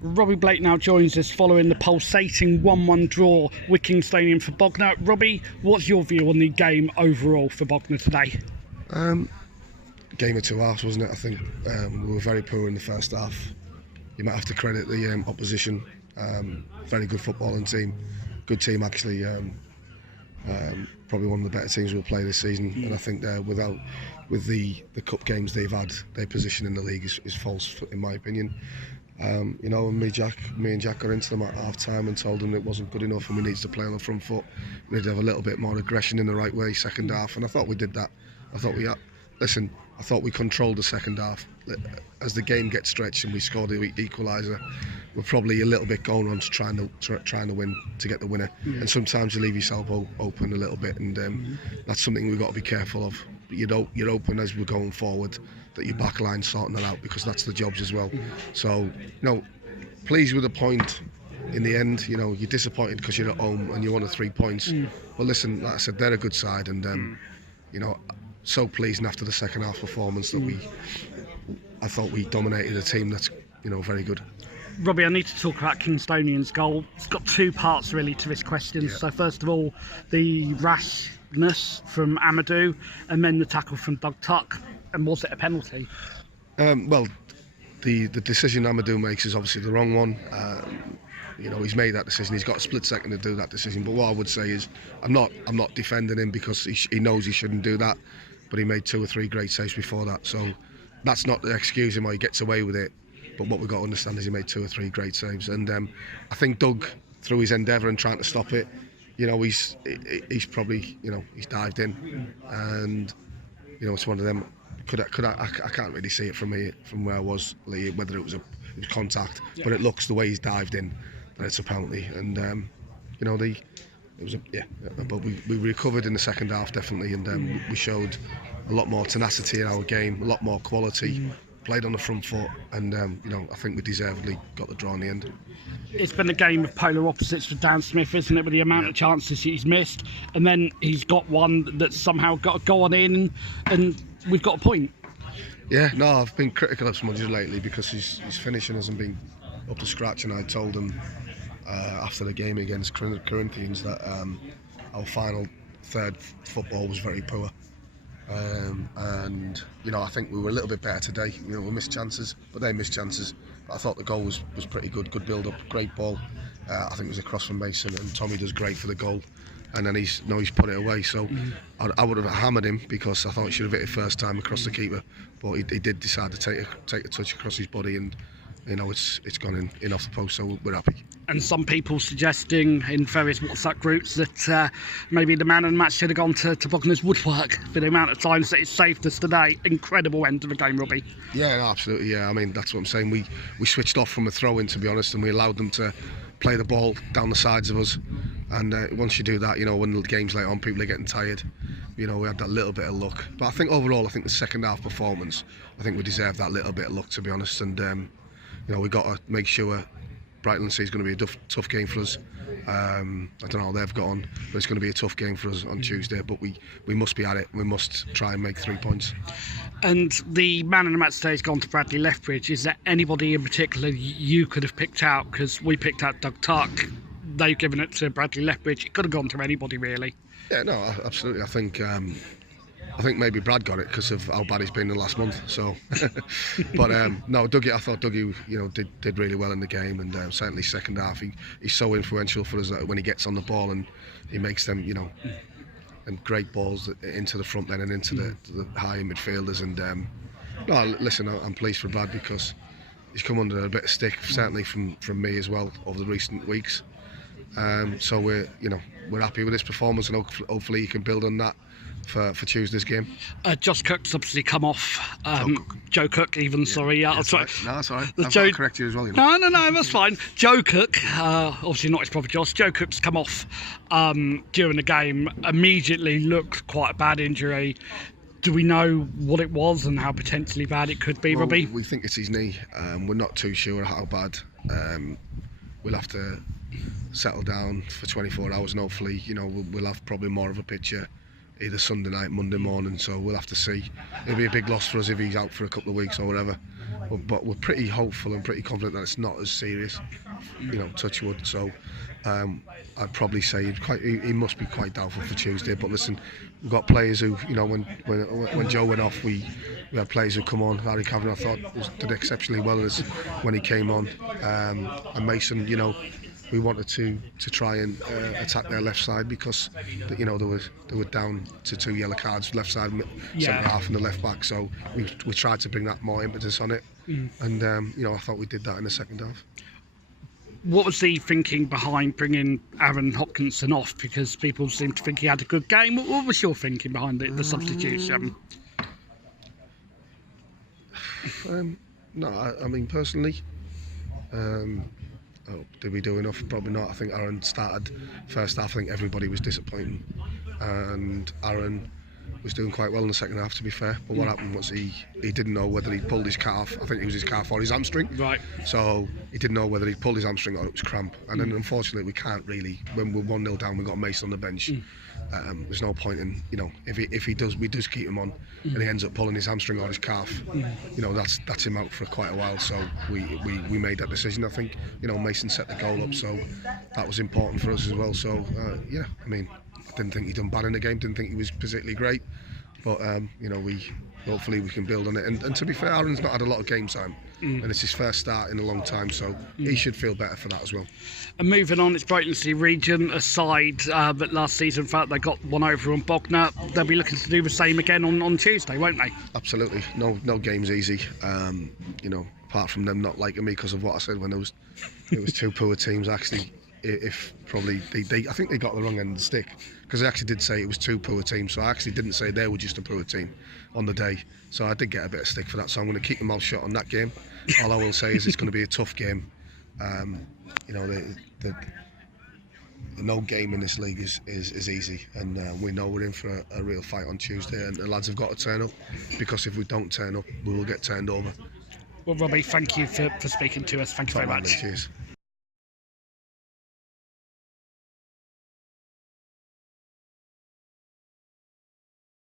Robbie Blake now joins us following the pulsating 1-1 draw with King Stadium for Bognor. Robbie, what's your view on the game overall for Bognor today? Game of two halves, wasn't it? I think we were very poor in the first half. You might have to credit the opposition. Very good footballing team, good team actually. Probably one of the better teams we'll play this season. And I think with the cup games they've had, their position in the league is false in my opinion. You know, me and Jack got into them at half time and told them it wasn't good enough and we needed to play on the front foot. We need to have a little bit more aggression in the right way second half, and I thought we did that. I thought we controlled the second half. As the game gets stretched and we scored the equaliser, we're probably a little bit going on to trying to win, to get the winner. And sometimes you leave yourself open a little bit, and that's something we've got to be careful of. You're open as we're going forward, that your back line's sorting that out, because that's the jobs as well. So, you know, pleased with the point in the end. You know, you're disappointed because you're at home and you wanted 3 points. But listen, like I said, they're a good side, and you know, so pleasing after the second half performance that I thought we dominated a team that's, you know, very good. Robbie, I need to talk about Kingstonian's goal. It's got two parts really to this question. Yeah. So first of all, the rashness from Amadou, and then the tackle from Doug Tuck. And was it a penalty? Well, the decision Amadou makes is obviously the wrong one. You know, he's made that decision. He's got a split second to do that decision. But what I would say is, I'm not defending him because he knows he shouldn't do that. But he made 2 or 3 great saves before that. So that's not to excuse him why he gets away with it. But what we've got to understand is he made 2 or 3 great saves. And I think Doug, through his endeavour and trying to stop it, you know, he's probably, you know, he's dived in. And, you know, it's one of them. I can't really see it from where I was, whether it was contact. Yeah. But it looks, the way he's dived in, that it's a penalty. And, you know, but we recovered in the second half definitely, and we showed a lot more tenacity in our game, a lot more quality, played on the front foot, and you know, I think we deservedly got the draw in the end. It's been a game of polar opposites for Dan Smith, isn't it, with the amount of chances he's missed, and then he's got one that's somehow got to go on in, and we've got a point. Yeah, no, I've been critical of Smudges lately because his finishing hasn't been up to scratch, and I told him after the game against Corinthians that our final third football was very poor, and you know, I think we were a little bit better today. You know, we missed chances, but they missed chances. But I thought the goal was pretty good build up, great ball. I think it was a cross from Mason, and Tommy does great for the goal, and then he's put it away. So I would have hammered him because I thought he should have hit it first time across the keeper, but he did decide to take a touch across his body, and you know, it's gone in off the post, so we're happy. And some people suggesting in various WhatsApp groups that maybe the man of the match should have gone to Bognor's woodwork for the amount of times that it's saved us today. Incredible end to the game, Robbie. Yeah, no, absolutely. Yeah, I mean, that's what I'm saying. We switched off from a throw-in, to be honest, and we allowed them to play the ball down the sides of us. And once you do that, you know, when the game's late on, people are getting tired. You know, we had that little bit of luck. But I think overall, I think the second half performance, I think we deserve that little bit of luck, to be honest. And you know, we got to make sure Brighton is going to be a tough game for us. I don't know how they've got on, but it's going to be a tough game for us on Tuesday. But we must be at it. We must try and make 3 points. And the man of the match today has gone to Bradley Lethbridge. Is there anybody in particular you could have picked out? Because we picked out Doug Tuck. They've given it to Bradley Lethbridge. It could have gone to anybody, really. Yeah, no, absolutely. I think maybe Brad got it because of how bad he's been in the last month. So, but no, Dougie. I thought Dougie, you know, did really well in the game, and certainly second half, he's so influential for us when he gets on the ball and he makes them, you know, and great balls into the front then and into the high midfielders. And no, listen, I'm pleased for Brad because he's come under a bit of stick, certainly from me as well over the recent weeks. So we're happy with his performance, and hopefully he can build on that for Tuesday's game. Josh Cook's obviously come off. Joe Cook, even, yeah. Sorry. Yeah, that's right. No, that's all right. I've got to correct you as well. You know. No, that's fine. Joe Cook, obviously not his proper Josh. Joe Cook's come off during the game, immediately looked quite a bad injury. Do we know what it was and how potentially bad it could be, well, Robbie? We think it's his knee. We're not too sure how bad. We'll have to settle down for 24 hours, and hopefully, you know, we'll have probably more of a picture either Sunday night, Monday morning, so we'll have to see. It'll be a big loss for us if he's out for a couple of weeks or whatever. but we're pretty hopeful and pretty confident that it's not as serious. Touch wood. So I'd probably say he must be quite doubtful for Tuesday. But listen, we've got players who, when Joe went off, we had players who come on. Harry Kavanagh, I thought, did exceptionally well when he came on, and Mason, we wanted to try and attack their left side because they were down to 2 yellow cards left side, centre half and the left back. So we tried to bring that more impetus on it, and I thought we did that in the second half. What was the thinking behind bringing Aaron Hopkinson off? Because people seem to think he had a good game. What was your thinking behind the substitution? No, I mean personally. Did we do enough? Probably not. I think Aaron started first half. I think everybody was disappointing, and Aaron was doing quite well in the second half, to be fair. But what happened was he didn't know whether he pulled his calf. I think it was his calf or his hamstring. Right. So he didn't know whether he pulled his hamstring or it was cramp. And then unfortunately we can't really. When we're 1-0 down, we've got Mason on the bench. There's no point in if he does, we just keep him on, and he ends up pulling his hamstring or his calf. That's him out for quite a while. So we made that decision. I think Mason set the goal up, so that was important for us as well. So I mean, I didn't think he done bad in the game. Didn't think he was particularly great, but hopefully we can build on it. And to be fair, Aaron's not had a lot of game time, and it's his first start in a long time, so he should feel better for that as well. And moving on, it's Brightonsea Region, a side that last season, in fact, they got one over on Bognor. They'll be looking to do the same again on Tuesday, won't they? Absolutely. No game's easy. Apart from them not liking me because of what I said when it was 2 poor teams. Actually, if probably I think they got the wrong end of the stick, because I actually did say it was 2 poor teams, so I actually didn't say they were just a poor team on the day. So I did get a bit of stick for that. So I'm going to keep my mouth shut on that game. All I will say is it's going to be a tough game. No game in this league is easy, and we know we're in for a real fight on Tuesday, and the lads have got to turn up, because if we don't turn up, we will get turned over. Well, Robbie, thank you for speaking to us. Thank you very much. Cheers.